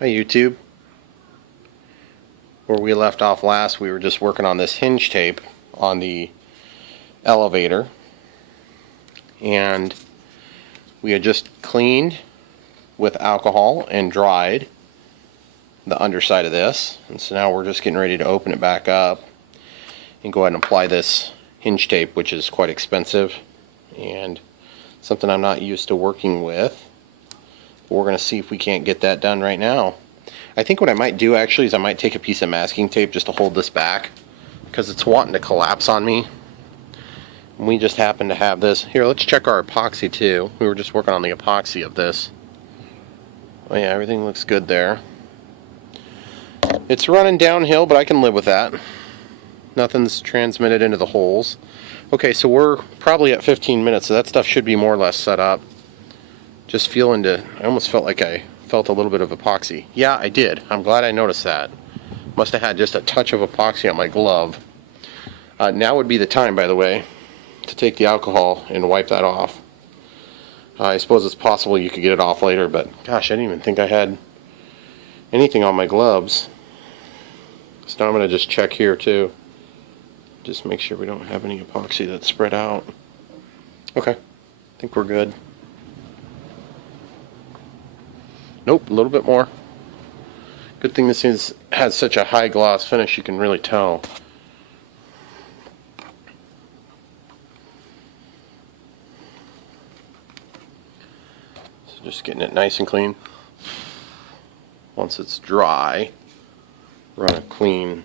Hi YouTube. Where we left off last, we were just working on this hinge tape on the elevator, and we had just cleaned with alcohol and dried the underside of this, and so now we're just getting ready to open it back up and go ahead and apply this hinge tape, which is quite expensive and something I'm not used to working with. But we're going to see if we can't get that done right now. I think what I might do actually is I might take a piece of masking tape just to hold this back, because it's wanting to collapse on me. And we just happen to have this. Here, let's check our epoxy too. We were just working on the epoxy of this. Oh yeah, everything looks good there. It's running downhill, but I can live with that. Nothing's transmitted into the holes. Okay, so we're probably at 15 minutes, so that stuff should be more or less set up. Just I almost felt like I felt a little bit of epoxy. Yeah, I did. I'm glad I noticed that. Must have had just a touch of epoxy on my glove. Now would be the time, by the way, to take the alcohol and wipe that off. I suppose it's possible you could get it off later, but gosh, I didn't even think I had anything on my gloves. So now I'm going to just check here too. Just make sure we don't have any epoxy that's spread out. Okay, I think we're good. Nope, a little bit more. Good thing this has such a high gloss finish, you can really tell. So just getting it nice and clean. Once it's dry, run a clean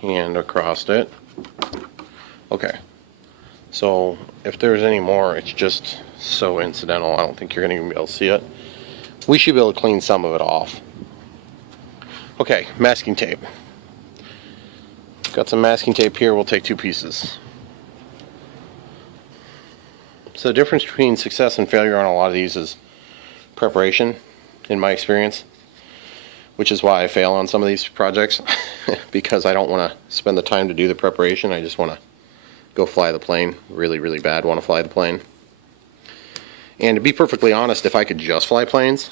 hand across it. Okay, so if there's any more, it's just so incidental, I don't think you're going to be able to see it. We should be able to clean some of it off. Okay, masking tape. Got some masking tape here, we'll take 2 pieces. So the difference between success and failure on a lot of these is preparation, in my experience. Which is why I fail on some of these projects, because I don't want to spend the time to do the preparation. I just want to go fly the plane. Really, really bad want to fly the plane. And to be perfectly honest, if I could just fly planes,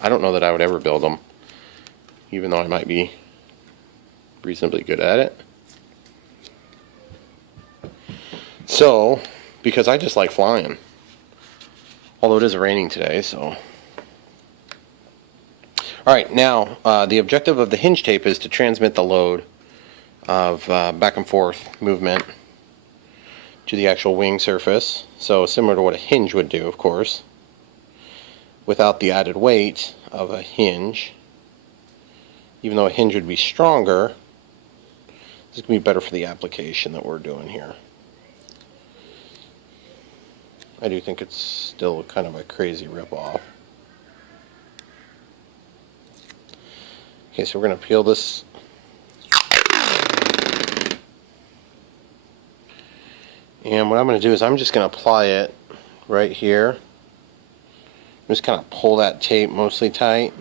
I don't know that I would ever build them, even though I might be reasonably good at it. So, because I just like flying. Although it is raining today, so... Alright, now the objective of the hinge tape is to transmit the load of back and forth movement to the actual wing surface. So similar to what a hinge would do, of course, without the added weight of a hinge. Even though a hinge would be stronger, this is going to be better for the application that we're doing here. I do think it's still kind of a crazy rip-off. Okay, so we're going to peel this. And what I'm going to do is I'm just going to apply it right here. Just kind of pull that tape mostly tight.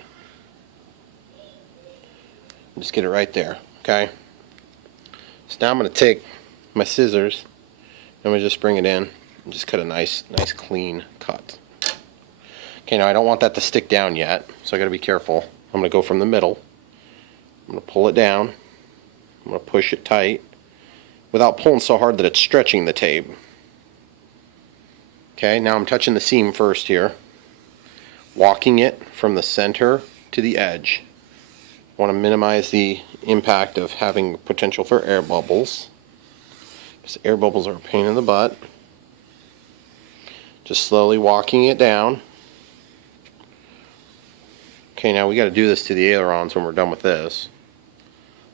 Just get it right there, okay? So now I'm going to take my scissors and I'm going to just bring it in and just cut a nice clean cut. Okay, now I don't want that to stick down yet, so I got to be careful. I'm going to go from the middle. I'm going to pull it down. I'm going to push it tight without pulling so hard that it's stretching the tape. Okay, now I'm touching the seam first here, walking it from the center to the edge. I want to minimize the impact of having potential for air bubbles, because air bubbles are a pain in the butt. Just slowly walking it down. Okay, now we got to do this to the ailerons when we're done with this.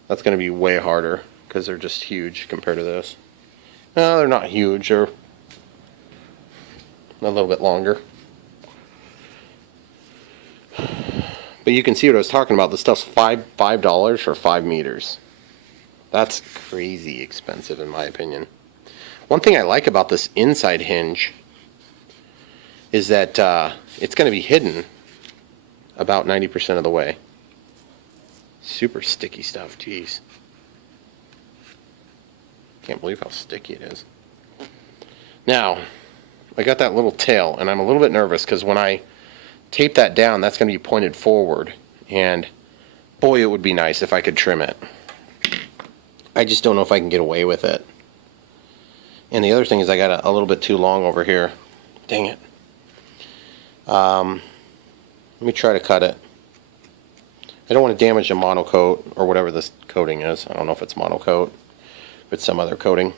That's going to be way harder because they're just huge compared to this. No, they're not huge. They're a little bit longer. But you can see what I was talking about. This stuff's $5 for 5 meters. That's crazy expensive in my opinion. One thing I like about this inside hinge is that it's going to be hidden about 90% of the way. Super sticky stuff, geez. Can't believe how sticky it is. Now, I got that little tail, and I'm a little bit nervous because when I tape that down, that's going to be pointed forward. and boy, it would be nice if I could trim it. I just don't know if I can get away with it. And the other thing is I got a little bit too long over here. Dang it. Let me try to cut it. I don't want to damage the monocoat, or whatever this coating is. I don't know if it's monocoat, if it's some other coating.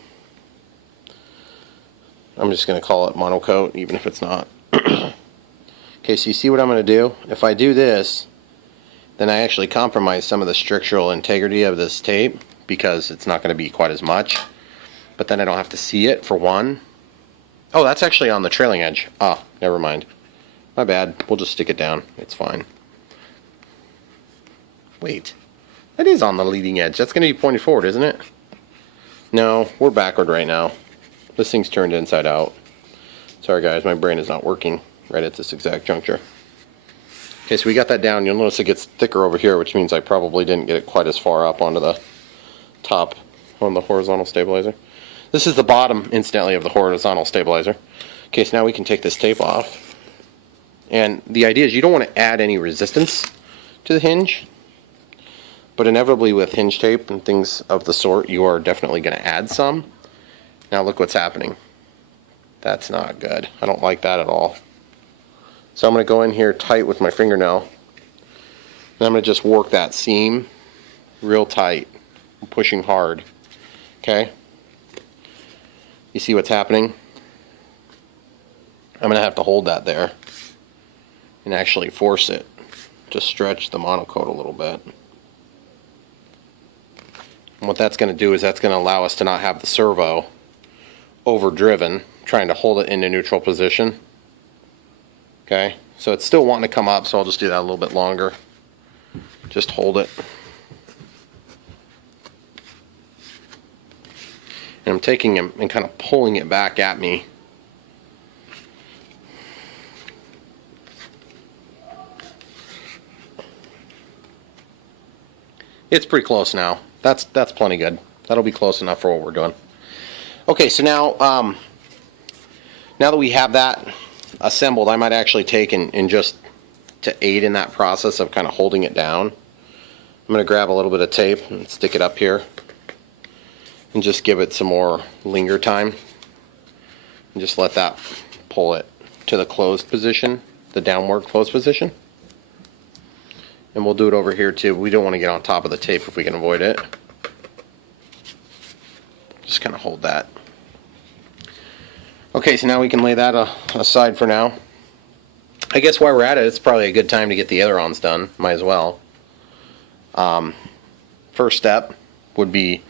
I'm just going to call it monocoat, even if it's not. Okay, so you see what I'm going to do? If I do this, then I actually compromise some of the structural integrity of this tape, because it's not going to be quite as much. But then I don't have to see it, for one. Oh, that's actually on the trailing edge. Ah, never mind. My bad. We'll just stick it down. It's fine. Wait. That is on the leading edge. That's going to be pointed forward, isn't it? No, we're backward right now. This thing's turned inside out. Sorry guys, my brain is not working right at this exact juncture. Okay, so we got that down. You'll notice it gets thicker over here, which means I probably didn't get it quite as far up onto the top on the horizontal stabilizer. This is the bottom, incidentally, of the horizontal stabilizer. Okay, so now we can take this tape off. And the idea is you don't want to add any resistance to the hinge, but inevitably with hinge tape and things of the sort, you are definitely going to add some. Now look what's happening. That's not good. I don't like that at all. So I'm going to go in here tight with my fingernail, and I'm going to just work that seam real tight. I'm pushing hard. Okay? You see what's happening? I'm going to have to hold that there and actually force it to stretch the monocoat a little bit. And what that's going to do is that's going to allow us to not have the servo overdriven, trying to hold it in a neutral position. Okay, so it's still wanting to come up, so I'll just do that a little bit longer. Just hold it. And I'm taking him and kind of pulling it back at me. It's pretty close now. That's plenty good. That'll be close enough for what we're doing. Okay, so now now that we have that assembled, I might actually take and just to aid in that process of kind of holding it down, I'm going to grab a little bit of tape and stick it up here and just give it some more linger time and just let that pull it to the closed position, the downward closed position. And we'll do it over here too. We don't want to get on top of the tape if we can avoid it. Just kind of hold that. Okay, so now we can lay that aside for now. I guess while we're at it, it's probably a good time to get the ailerons done. Might as well. First step would be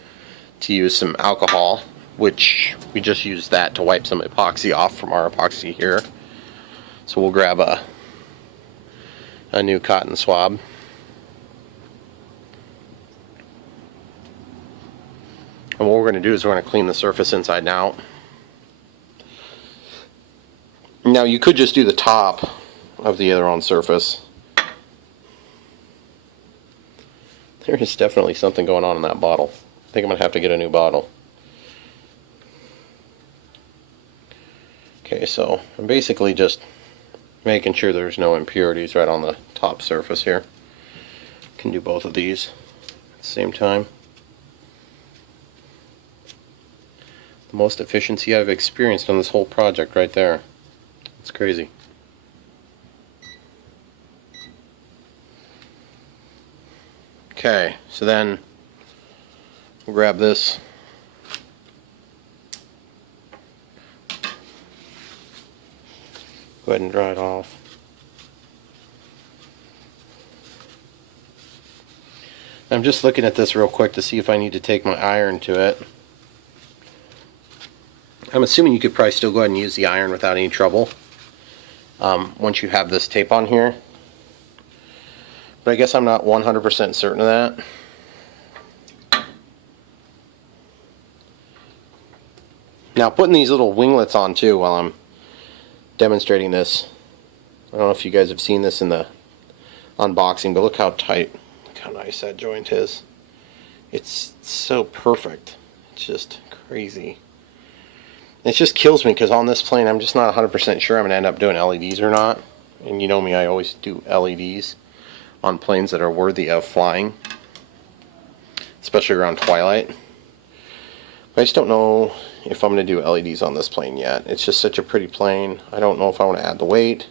to use some alcohol, which we just used that to wipe some epoxy off from our epoxy here. So we'll grab a new cotton swab. And what we're going to do is we're going to clean the surface inside and out. Now you could just do the top of the aileron surface. There is definitely something going on in that bottle. I think I'm going to have to get a new bottle. Okay, so I'm basically just making sure there's no impurities right on the top surface here. Can do both of these at the same time. The most efficiency I've experienced on this whole project right there. It's crazy. Okay, so then we'll grab this. Go ahead and dry it off. I'm just looking at this real quick to see if I need to take my iron to it. I'm assuming you could probably still go ahead and use the iron without any trouble once you have this tape on here. But I guess I'm not 100% certain of that. Now putting these little winglets on too while I'm demonstrating this. I don't know if you guys have seen this in the unboxing, but look how tight, look how nice that joint is. It's so perfect. It's just crazy. It just kills me because on this plane I'm just not 100% sure I'm going to end up doing LEDs or not. And you know me, I always do LEDs on planes that are worthy of flying, especially around twilight. But I just don't know if I'm going to do LEDs on this plane yet. It's just such a pretty plane. I don't know if I want to add the weight.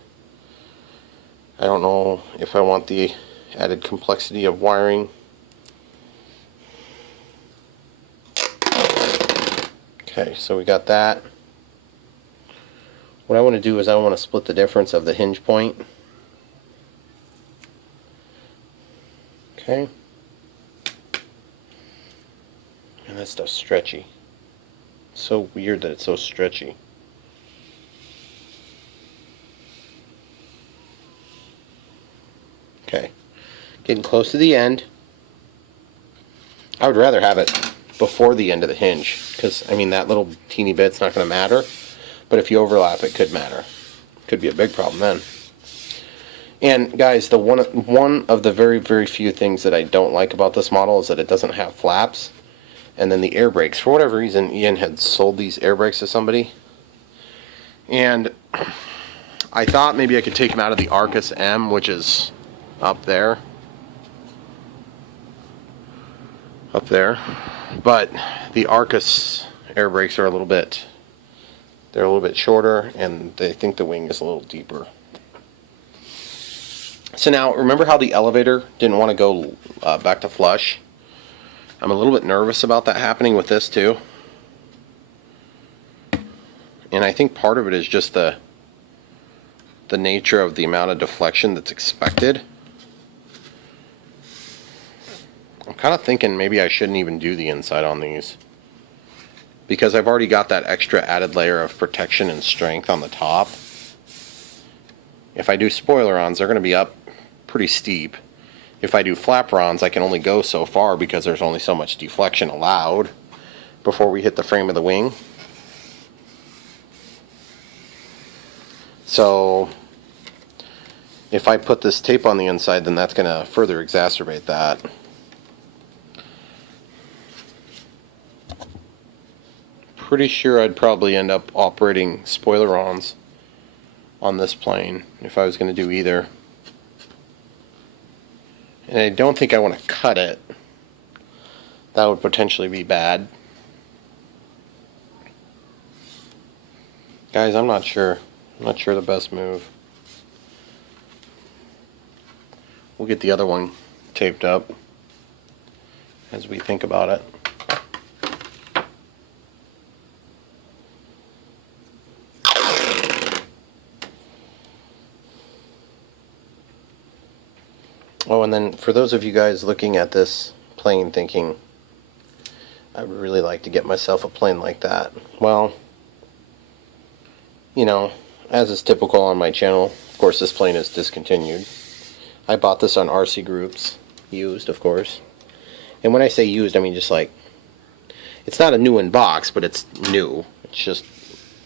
I don't know if I want the added complexity of wiring. Okay, so we got that. What I want to do is I want to split the difference of the hinge point. Okay. And that stuff's stretchy. So weird that it's so stretchy. Okay. Getting close to the end. I would rather have it before the end of the hinge, because I mean that little teeny bit's not going to matter, but if you overlap it could matter. Could be a big problem then. And guys, the one of the very few things that I don't like about this model is that it doesn't have flaps. And then the air brakes. For whatever reason, Ian had sold these air brakes to somebody, and I thought maybe I could take them out of the Arcus M, which is up there. But the Arcus air brakes are a little bit, they're a little bit shorter, and they think the wing is a little deeper. So now, remember how the elevator didn't want to go back to flush? I'm a little bit nervous about that happening with this too. And I think part of it is just the nature of the amount of deflection that's expected. I'm kind of thinking maybe I shouldn't even do the inside on these, because I've already got that extra added layer of protection and strength on the top. If I do spoiler-ons, they're going to be up pretty steep. If I do flap-ons, I can only go so far because there's only so much deflection allowed before we hit the frame of the wing. So if I put this tape on the inside, then that's going to further exacerbate that. Pretty sure I'd probably end up operating spoiler-ons on this plane if I was going to do either. And I don't think I want to cut it. That would potentially be bad. Guys, I'm not sure. I'm not sure the best move. We'll get the other one taped up as we think about it. Oh, and then for those of you guys looking at this plane thinking, I would really like to get myself a plane like that. Well, you know, as is typical on my channel, of course this plane is discontinued. I bought this on RC Groups, used of course. And when I say used, I mean just like, it's not a new in box, but it's new. It's just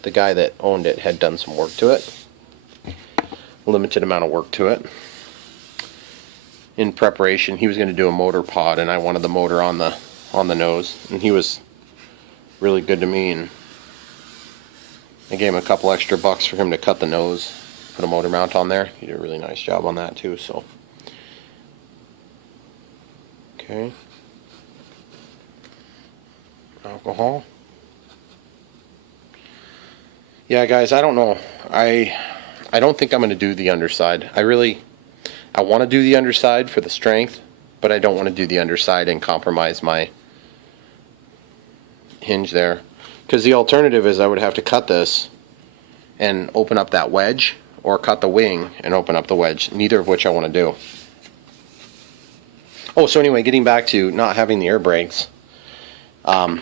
the guy that owned it had done some work to it. Limited amount of work to it. In preparation, he was going to do a motor pod, and I wanted the motor on the nose, and he was really good to me, and I gave him a couple extra bucks for him to cut the nose, put a motor mount on there. He did a really nice job on that too. So okay, alcohol. Yeah, guys, I don't know. I don't think I'm going to do the underside. I want to do the underside for the strength, but I don't want to do the underside and compromise my hinge there. Because the alternative is I would have to cut this and open up that wedge, or cut the wing and open up the wedge, neither of which I want to do. Oh, so anyway, getting back to not having the air brakes, the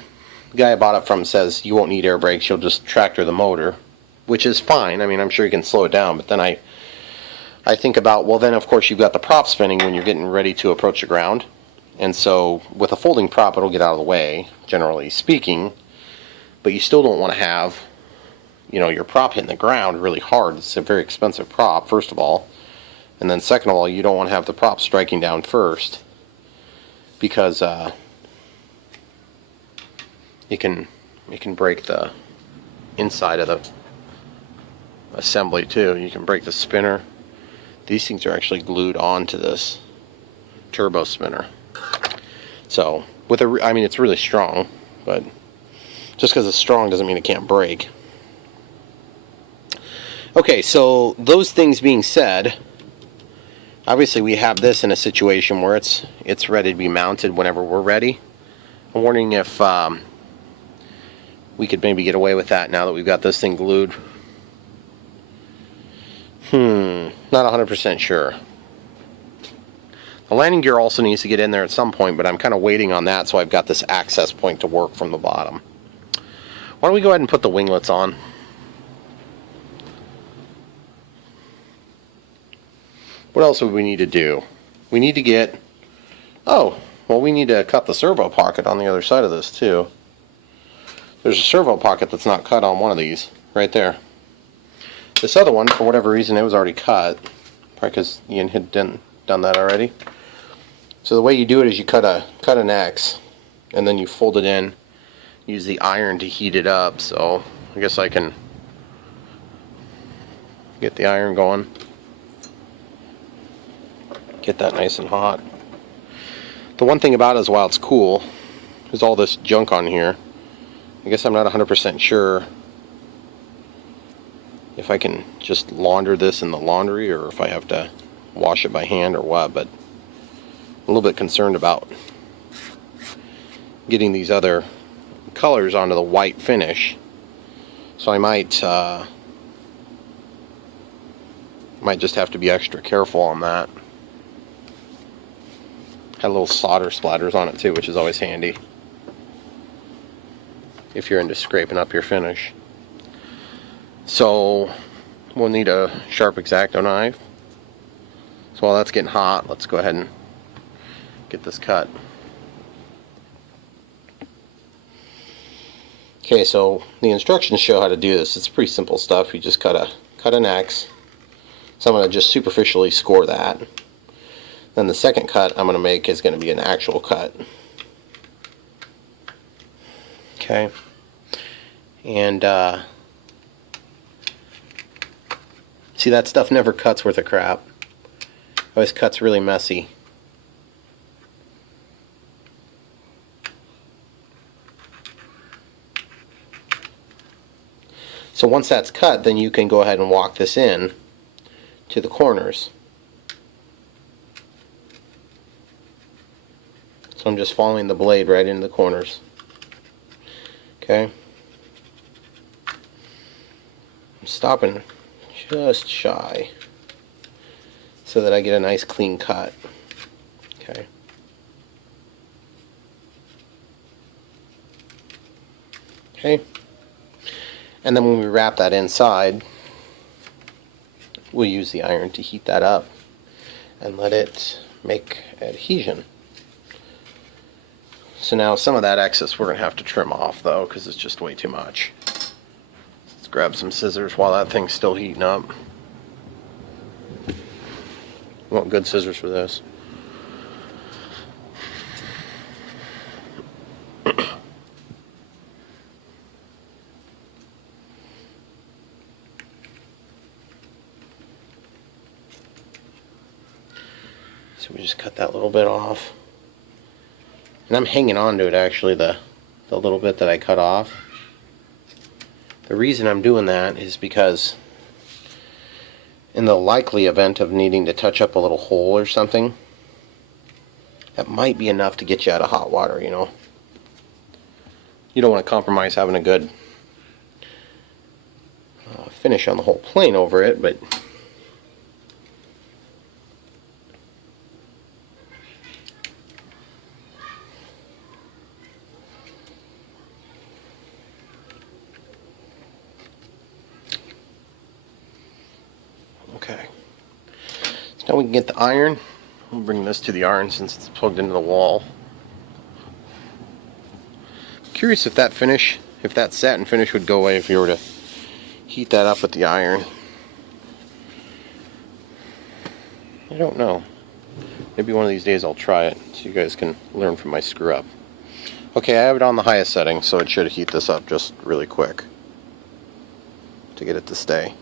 guy I bought it from says you won't need air brakes, you'll just tractor the motor, which is fine. I mean, I'm sure you can slow it down, but then I think about, well, then of course you've got the prop spinning when you're getting ready to approach the ground. And so with a folding prop, it'll get out of the way, generally speaking, but you still don't want to have, you know, your prop hitting the ground really hard. It's a very expensive prop, first of all. And then second of all, you don't want to have the prop striking down first, because it can break the inside of the assembly too. You can break the spinner. These things are actually glued onto this turbo spinner. So with a, I mean, it's really strong, but just because it's strong doesn't mean it can't break. Okay, so those things being said, obviously we have this in a situation where it's ready to be mounted whenever we're ready. I'm wondering if we could maybe get away with that now that we've got this thing glued. Not 100% sure. The landing gear also needs to get in there at some point, but I'm kind of waiting on that so I've got this access point to work from the bottom. Why don't we go ahead and put the winglets on? What else would we need to do? We need to get... Oh, well, we need to cut the servo pocket on the other side of this too. There's a servo pocket that's not cut on one of these, right there. This other one, for whatever reason, it was already cut. Probably because Ian had done that already. So the way you do it is you cut an X, and then you fold it in. Use the iron to heat it up. So I guess I can get the iron going. Get that nice and hot. The one thing about it is, while it's cool, there's all this junk on here. I guess I'm not 100% sure if I can just launder this in the laundry or if I have to wash it by hand or what, but I'm a little bit concerned about getting these other colors onto the white finish. So I might just have to be extra careful on that. Had little solder splatters on it too, which is always handy if you're into scraping up your finish. So we'll need a sharp X-Acto knife. So while that's getting hot, let's go ahead and get this cut. Okay, so the instructions show how to do this. It's pretty simple stuff. You just cut an X. So I'm going to just superficially score that. Then the second cut I'm going to make is going to be an actual cut. Okay. And see, that stuff never cuts worth a crap. It always cuts really messy. So once that's cut, then you can go ahead and walk this in to the corners. So I'm just following the blade right into the corners. Okay. I'm stopping just shy so that I get a nice clean cut. Okay. Okay. And then when we wrap that inside, we'll use the iron to heat that up and let it make adhesion. So now some of that excess we're going to have to trim off though, because it's just way too much. Let's grab some scissors while that thing's still heating up. You want good scissors for this. So we just cut that little bit off. And I'm hanging on to it actually, the little bit that I cut off. The reason I'm doing that is because in the likely event of needing to touch up a little hole or something, that might be enough to get you out of hot water, you know. You don't want to compromise having a good finish on the whole plane over it, but okay. So now we can get the iron. We'll bring this to the iron since it's plugged into the wall. Curious if that finish, if that satin finish would go away if you were to heat that up with the iron. I don't know. Maybe one of these days I'll try it so you guys can learn from my screw up. Okay, I have it on the highest setting, so it should heat this up just really quick to get it to stay.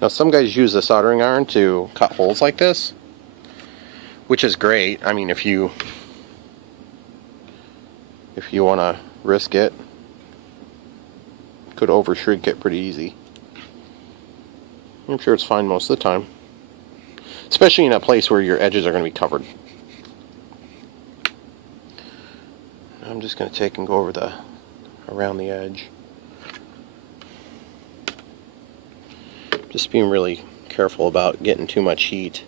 Now some guys use a soldering iron to cut holes like this, which is great. I mean, if you want to risk it, could over shrink it pretty easy. I'm sure it's fine most of the time, especially in a place where your edges are going to be covered. I'm just going to take and go over around the edge. Just being really careful about getting too much heat.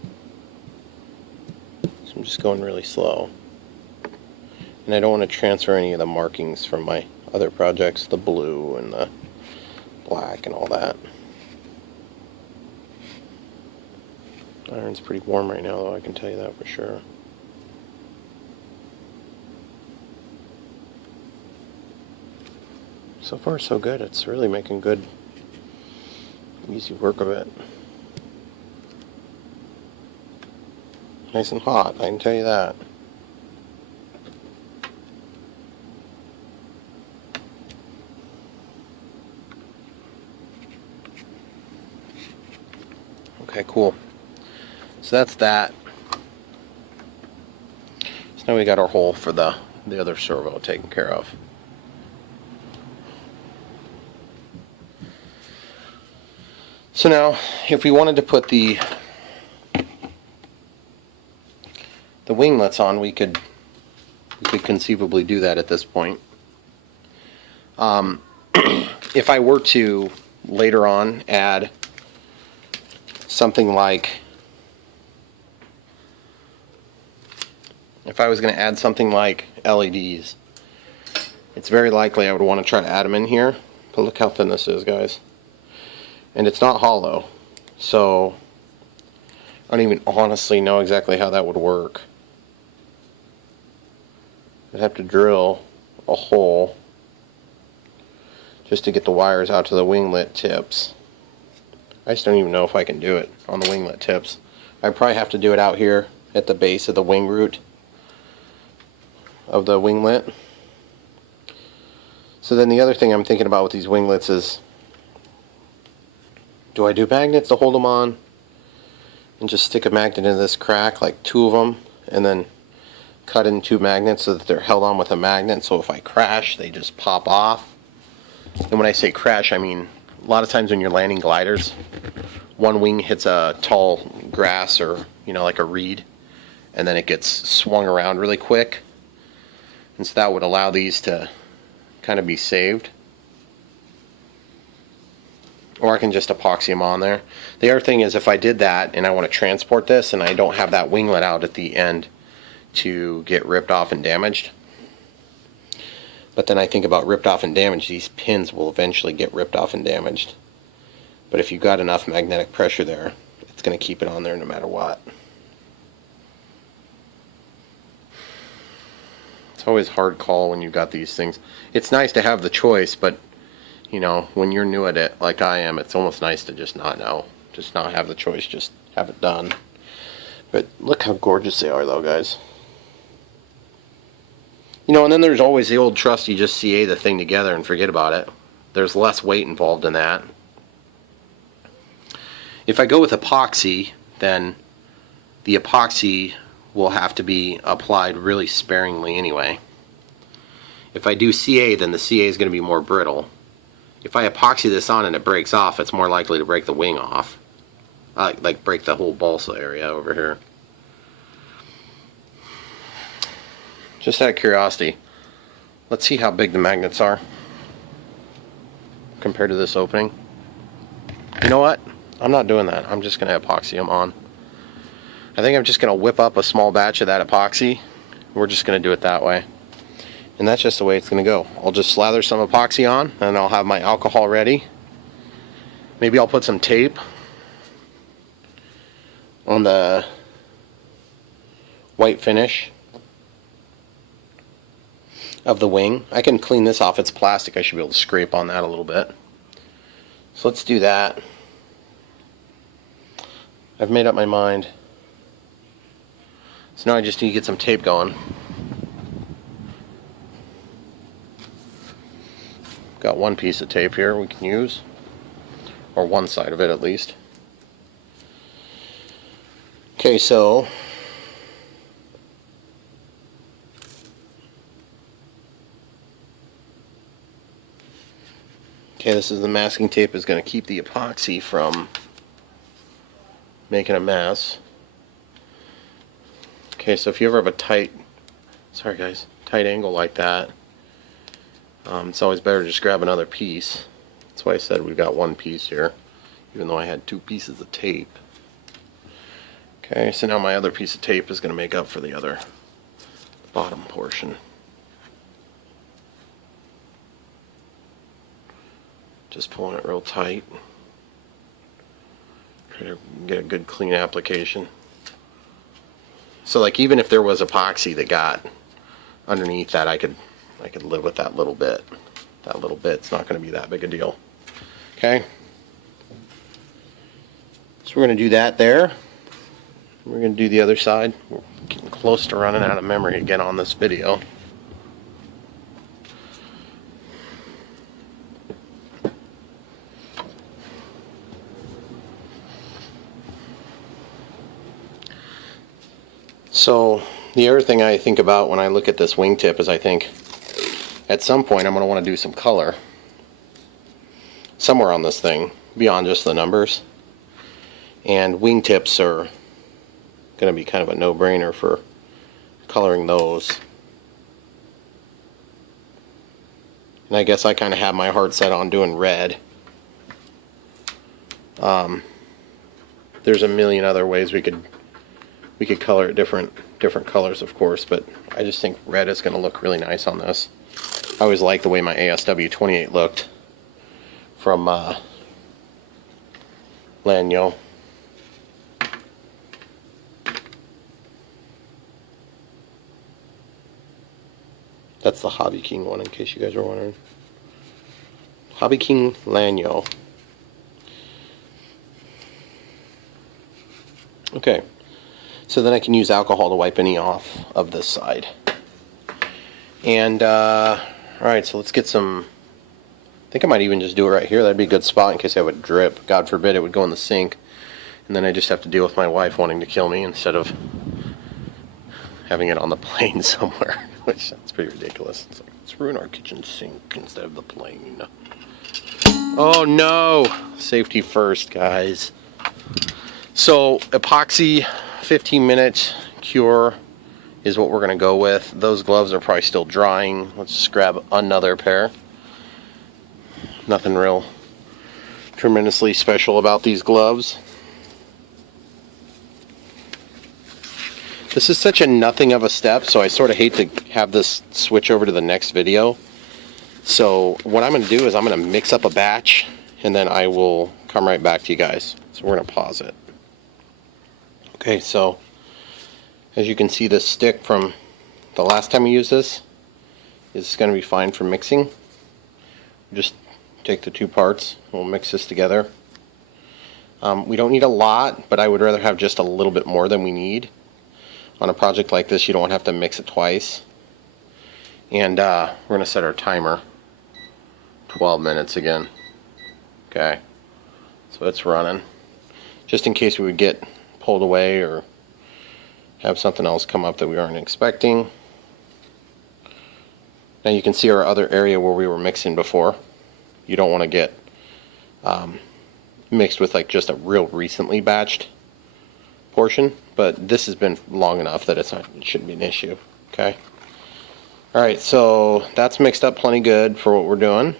So I'm just going really slow. And I don't want to transfer any of the markings from my other projects, the blue and the black and all that. Iron's pretty warm right now, though, I can tell you that for sure. So far so good. It's really making good, easy work of it. Nice and hot, I can tell you that. Okay, cool. So that's that. So now we got our hole for the other servo taken care of. So now, if we wanted to put the winglets on, we could conceivably do that at this point. If I were to later on add something like, if I was going to add something like LEDs, it's very likely I would want to try to add them in here. But look how thin this is, guys. And it's not hollow, so I don't even honestly know exactly how that would work. I'd have to drill a hole just to get the wires out to the winglet tips. I just don't even know if I can do it on the winglet tips. I'd probably have to do it out here at the base of the wing root of the winglet. So then the other thing I'm thinking about with these winglets is, do I do magnets to hold them on and just stick a magnet in this crack, like 2 of them, and then cut in 2 magnets so that they're held on with a magnet, so if I crash they just pop off? And when I say crash, I mean a lot of times when you're landing gliders, one wing hits a tall grass or, you know, like a reed, and then it gets swung around really quick, and so that would allow these to kind of be saved. Or I can just epoxy them on there. The other thing is, if I did that and I want to transport this and I don't have that winglet out at the end to get ripped off and damaged, but then I think about ripped off and damaged, these pins will eventually get ripped off and damaged. But if you've got enough magnetic pressure there, it's going to keep it on there no matter what. It's always a hard call when you've got these things. It's nice to have the choice, but you know, when you're new at it, like I am, it's almost nice to just not know. Just not have the choice, just have it done. But look how gorgeous they are, though, guys. You know, and then there's always the old trusty just CA the thing together and forget about it. There's less weight involved in that. If I go with epoxy, then the epoxy will have to be applied really sparingly anyway. If I do CA, then the CA is going to be more brittle. If I epoxy this on and it breaks off, it's more likely to break the wing off. Like break the whole balsa area over here. Just out of curiosity, let's see how big the magnets are compared to this opening. You know what? I'm not doing that. I'm just going to epoxy them on. I think I'm just going to whip up a small batch of that epoxy. We're just going to do it that way. And that's just the way it's going to go. I'll just slather some epoxy on, and I'll have my alcohol ready. Maybe I'll put some tape on the white finish of the wing. I can clean this off. It's plastic. I should be able to scrape on that a little bit. So let's do that. I've made up my mind. So now I just need to get some tape going. Got one piece of tape here we can use, or one side of it at least. Okay, so this is the masking tape is going to keep the epoxy from making a mess. Okay, so if you ever have a tight angle like that, it's always better to just grab another piece. That's why I said we've got one piece here, even though I had two pieces of tape. Okay, so now my other piece of tape is going to make up for the other bottom portion. Just pulling it real tight. Try to get a good clean application. So like even if there was epoxy that got underneath that, I could live with that little bit. That little bit's not going to be that big a deal. Okay. So we're going to do that there. We're going to do the other side. We're getting close to running out of memory again on this video. So the other thing I think about when I look at this wingtip is I think at some point I'm going to want to do some color somewhere on this thing beyond just the numbers. And wingtips are going to be kind of a no-brainer for coloring those. And I guess I kind of have my heart set on doing red. There's a million other ways we could color it different colors, of course, but I just think red is going to look really nice on this. I always like the way my ASW28 looked from Lanyo. That's the Hobby King one, in case you guys are wondering. Hobby King Lanyo. Okay. So then I can use alcohol to wipe any off of this side. And, alright, so let's get some, I think I might even just do it right here. That'd be a good spot in case I would drip. God forbid it would go in the sink. And then I just have to deal with my wife wanting to kill me instead of having it on the plane somewhere. Which sounds pretty ridiculous. It's like, let's ruin our kitchen sink instead of the plane. Oh no! Safety first, guys. So, epoxy 15-minute cure is what we're going to go with. Those gloves are probably still drying. Let's just grab another pair. Nothing real tremendously special about these gloves. This is such a nothing of a step, so I sort of hate to have this switch over to the next video. So what I'm going to do is I'm going to mix up a batch, and then I will come right back to you guys. So we're going to pause it. Okay, so as you can see, this stick from the last time we used this is going to be fine for mixing. Just take the two parts, we'll mix this together. We don't need a lot, but I would rather have just a little bit more than we need. On a project like this, you don't have to mix it twice. And we're going to set our timer 12 minutes again. Okay, so it's running. Just in case we would get pulled away or have something else come up that we aren't expecting. Now you can see our other area where we were mixing before. You don't want to get mixed with like just a real recently batched portion, but this has been long enough that it shouldn't be an issue. Okay. Alright, so that's mixed up plenty good for what we're doing.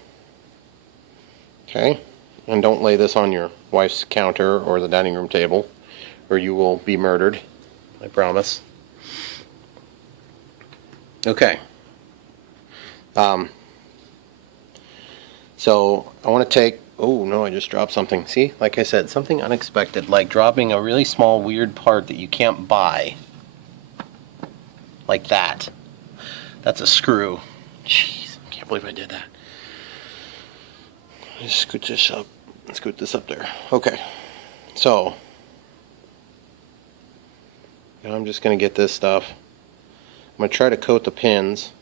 Okay. And don't lay this on your wife's counter or the dining room table, or you will be murdered. I promise. Okay. So I want to take, oh no, I just dropped something. See, like I said, something unexpected, like dropping a really small weird part that you can't buy. Like that. That's a screw. Jeez, I can't believe I did that. Just scoot this up. Scoot this up there. Okay. So now I'm just going to get this stuff. I'm going to try to coat the pins.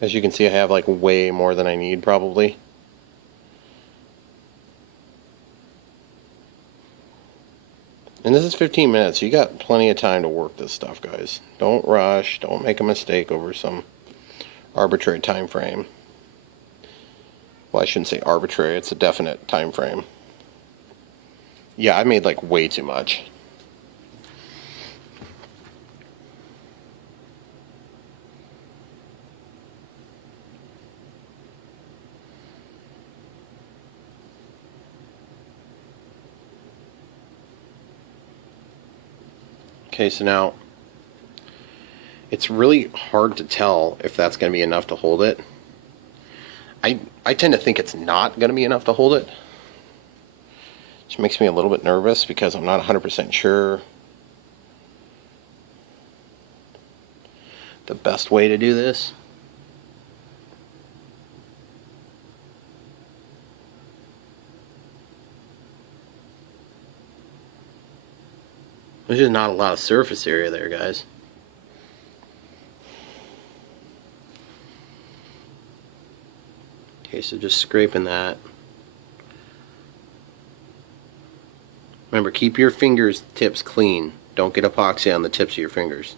As you can see, I have like way more than I need probably. And this is 15 minutes. You got plenty of time to work this stuff, guys. Don't rush. Don't make a mistake over some arbitrary time frame. Well, I shouldn't say arbitrary. It's a definite time frame. Yeah, I made like way too much. Okay, so now it's really hard to tell if that's going to be enough to hold it. I tend to think it's not going to be enough to hold it, which makes me a little bit nervous because I'm not 100% sure the best way to do this. There's just not a lot of surface area there, guys. Okay, so just scraping that. Remember, keep your fingers tips clean. Don't get epoxy on the tips of your fingers.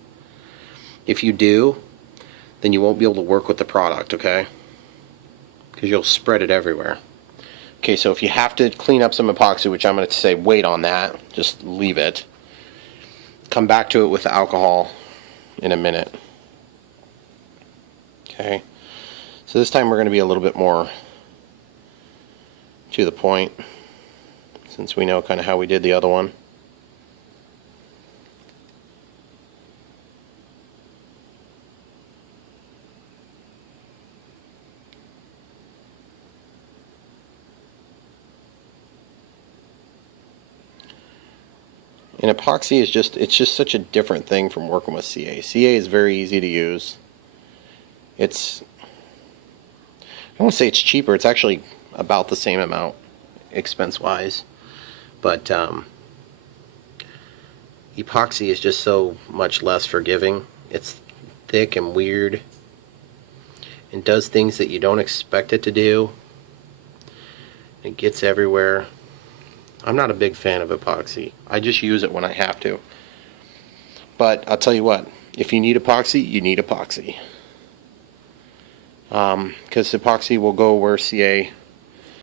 If you do, then you won't be able to work with the product, okay? Because you'll spread it everywhere. Okay, so if you have to clean up some epoxy, which I'm going to say wait on that, just leave it. Come back to it with the alcohol in a minute. Okay, so this time we're going to be a little bit more to the point, since we know kind of how we did the other one. And epoxy is it's just such a different thing from working with CA. CA is very easy to use. I don't want to say it's cheaper, it's actually about the same amount expense wise, but epoxy is just so much less forgiving. It's thick and weird and does things that you don't expect it to do. It gets everywhere. I'm not a big fan of epoxy. I just use it when I have to. But I'll tell you what, if you need epoxy, you need epoxy. Because epoxy will go where CA